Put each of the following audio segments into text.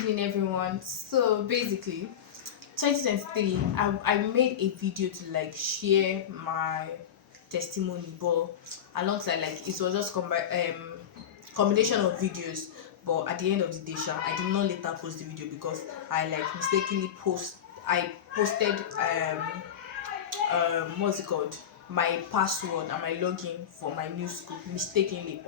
evening, everyone. So basically, 2023, I made a video to like share my testimony, but alongside like it was just combination of videos. But at the end of the day, I did not later post the video because I like mistakenly I posted what's it called, my password and my login for my new school mistakenly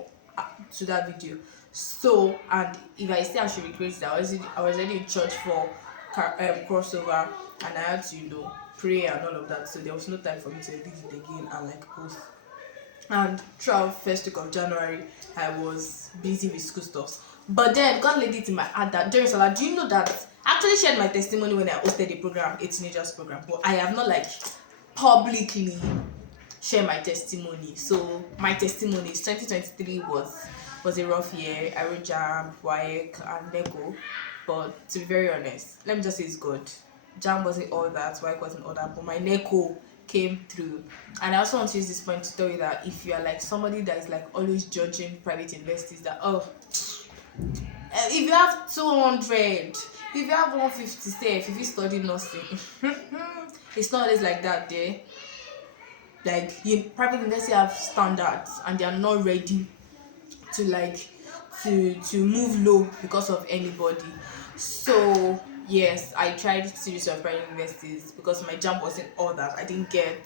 to that video. So, and if I say I should regret it, I was already in church for crossover, and I had to pray and all of that, so there was no time for me to edit it again and like post. And throughout first week of January, I was busy with school stuff. But then God laid it in my heart that during Salah, do you know that I actually shared my testimony when I hosted a program, a teenagers program, but I have not like publicly share my testimony. So my testimony is 2023 was a rough year. I wrote JAMB, WAEC, and NECO. But to be very honest, let me just say it's good. JAMB wasn't all that, WAEC wasn't all that, but my NECO came through. And I also want to use this point to tell you that if you are like somebody that is like always judging private universities, that if you have 200, if you have 150, say if you study nursing, it's not always like that there. Like private university have standards and they are not ready to like to move low because of anybody. So yes, I tried series of private universities because my jump wasn't all that. I didn't get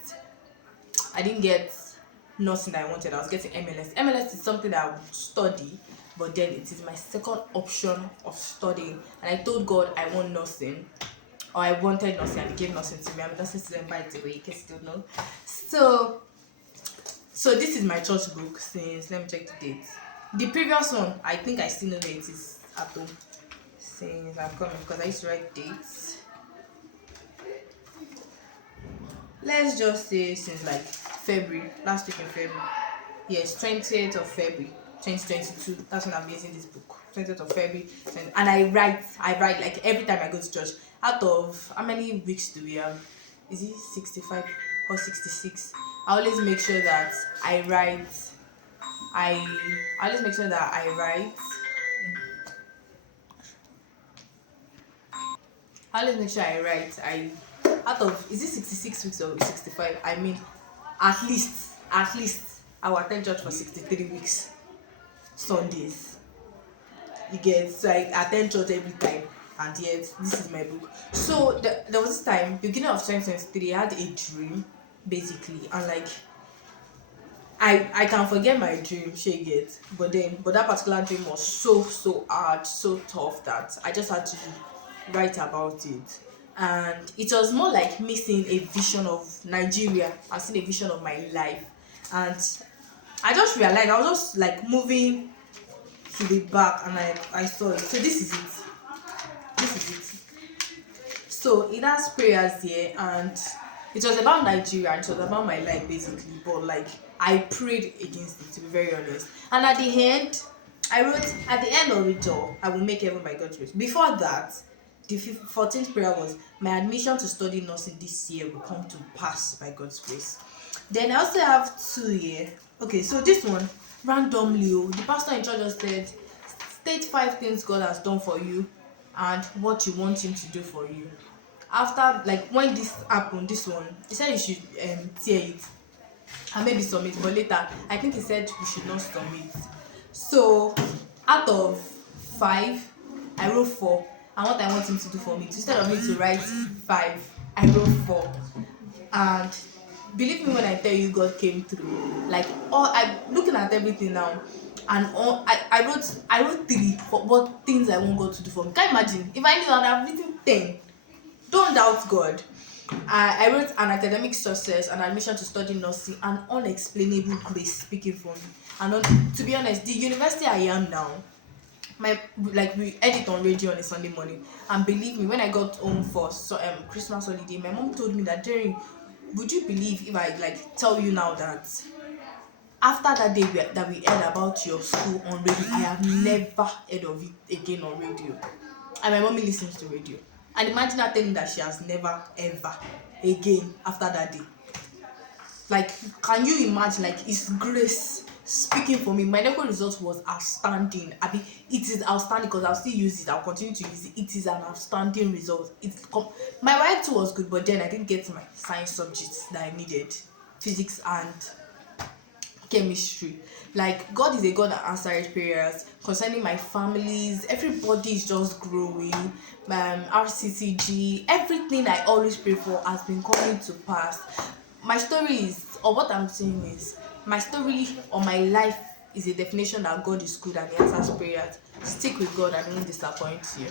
nursing that I wanted. I was getting MLS. MLS is something that I would study, but then it is my second option of studying. And I told God I want nursing, or I wanted nursing, and He gave nursing to me. I'm a nursing student, by the way, in case you don't know. So this is my church book since, let me check the date. The previous one, I think I still know where it is at home since I'm coming, because I used to write dates. Let's just say since like February, last week in February. Yes, 20th of February 2022. That's when I'm using this book. 20th of February. And I write like every time I go to church. Out of how many weeks do we have? Is it 65 or 66? I always make sure that I write. I always make sure that I write. I always make sure I write. Out of, is it 66 weeks or 65? I mean, at least I will attend church for 63 weeks. Sundays. You get, so I attend church every time, and yet this is my book. So there was this time, beginning of 2023, I had a dream, basically, and like I can forget my dream, she gets, but that particular dream was so hard, so tough that I just had to write about it. And it was more like me seeing a vision of Nigeria and seeing a vision of my life. And I just realized I was just like moving to the back, and I saw it. So this is it. So it has prayers here, and it was about Nigeria, and it was about my life basically, but like I prayed against it, to be very honest. And at the end, I wrote, at the end of it all, I will make heaven by God's grace. Before that, the 14th prayer was, my admission to study nursing this year will come to pass by God's grace. Then I also have 2 here. Okay, so this one, randomly, the pastor in church just said, state 5 things God has done for you and what you want Him to do for you. After, like, when this happened, this one, he said you should tear it and maybe submit, but later I think he said we should not submit. So out of 5, I wrote 4, and what I want Him to do for me, instead of me to write 5, I wrote 4. And believe me when I tell you, God came through. Like, I'm looking at everything now, and I wrote 3 for what things I want God to do for me. Can you imagine if I knew that I've written 10? Don't doubt God. I wrote an academic success, an admission to study nursing, and unexplainable grace speaking for me. And to be honest, the university I am now, we edit on radio on a Sunday morning, and believe me, when I got home for Christmas holiday, my mom told me that, Jerry, would you believe if I like tell you now that after that day that we heard about your school on radio, I have never heard of it again on radio. And my mommy listens to radio. And imagine her telling that she has never ever again after that day. Like, can you imagine? Like, it's grace. speaking for me. My NECO result was outstanding. I mean, it is outstanding because I'll still use it. I'll continue to use it. It is an outstanding result. My WAEC too was good, but then I didn't get my science subjects that I needed, physics and chemistry. Like, God is a God that answers prayers concerning my families. Everybody is just growing. RCCG, everything I always pray for has been coming to pass. My story is, or what I'm saying is, my story or my life is a definition that God is good and He answers prayers. Stick with God and He won't disappoint you.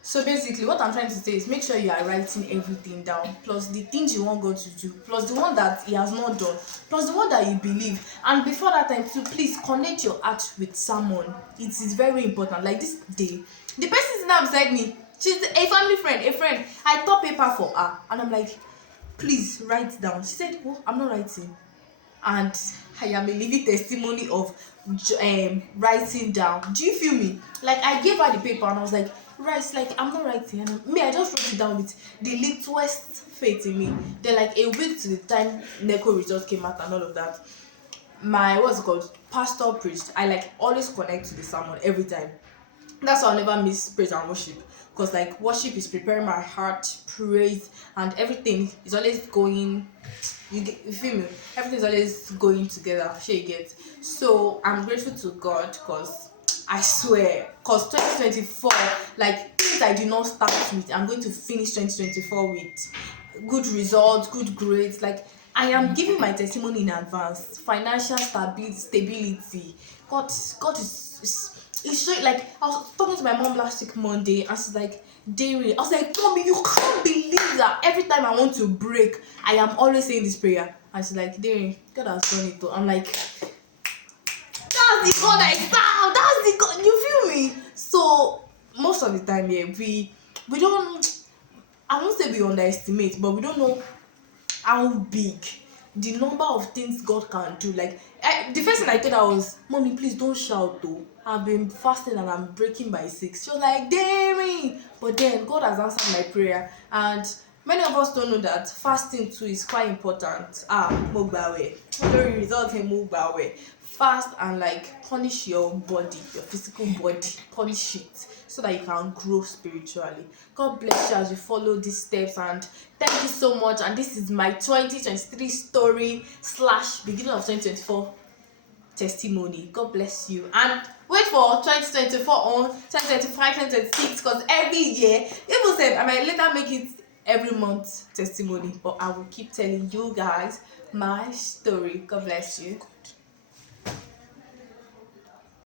So basically, what I'm trying to say is make sure you are writing everything down, plus the things you want God to do, plus the one that He has not done, plus the one that you believe. And before that time too, please connect your heart with someone. It is very important. Like this day, the person sitting down beside me, she's a family friend, a friend. I tore paper for her, and I'm like, please write down. She said, "Oh, I'm not writing." And I am a living testimony of writing down. Do you feel me? Like, I gave her the paper and I was like, right, like, I'm not writing. And I just wrote it down with the littlest faith in me. Then, like, a week to the time NECO results came out and all of that, my, what's it called, pastor preached. I like always connect to the sermon every time. That's why I'll never miss praise and worship, because like worship is preparing my heart, praise and everything is always going, you feel me, everything's always going together. Sure, you get. So I'm grateful to God, because I swear, because 2024, like, things I did not start with, I'm going to finish 2024 with good results, good grades. Like, I am giving my testimony in advance. Financial stability. God is it's showing. Like, I was talking to my mom last week Monday, and she's like, Dairy. I was like, Mommy, you can't believe that every time I want to break, I am always saying this prayer. And she's like, Dairy, God has done it too. I'm like, that's the God I found. That's the God. You feel me? So most of the time, yeah, we don't. I won't say we underestimate, but we don't know how big the number of things God can do. Like, the first thing I told her was, Mommy, please don't shout though. I've been fasting and I'm breaking by 6. She was like, Dairy. But then God has answered my prayer, and many of us don't know that fasting too is quite important. Mogbawe. Very result in Mogbawe. Fast and like punish your body, your physical body, punish it so that you can grow spiritually. God bless you as you follow these steps, and thank you so much. And this is my 2023 story / beginning of 2024 testimony. God bless you, and wait for 2024 on 2025, 2026, because every year, even said I might later make it every month testimony, but I will keep telling you guys my story. God bless you.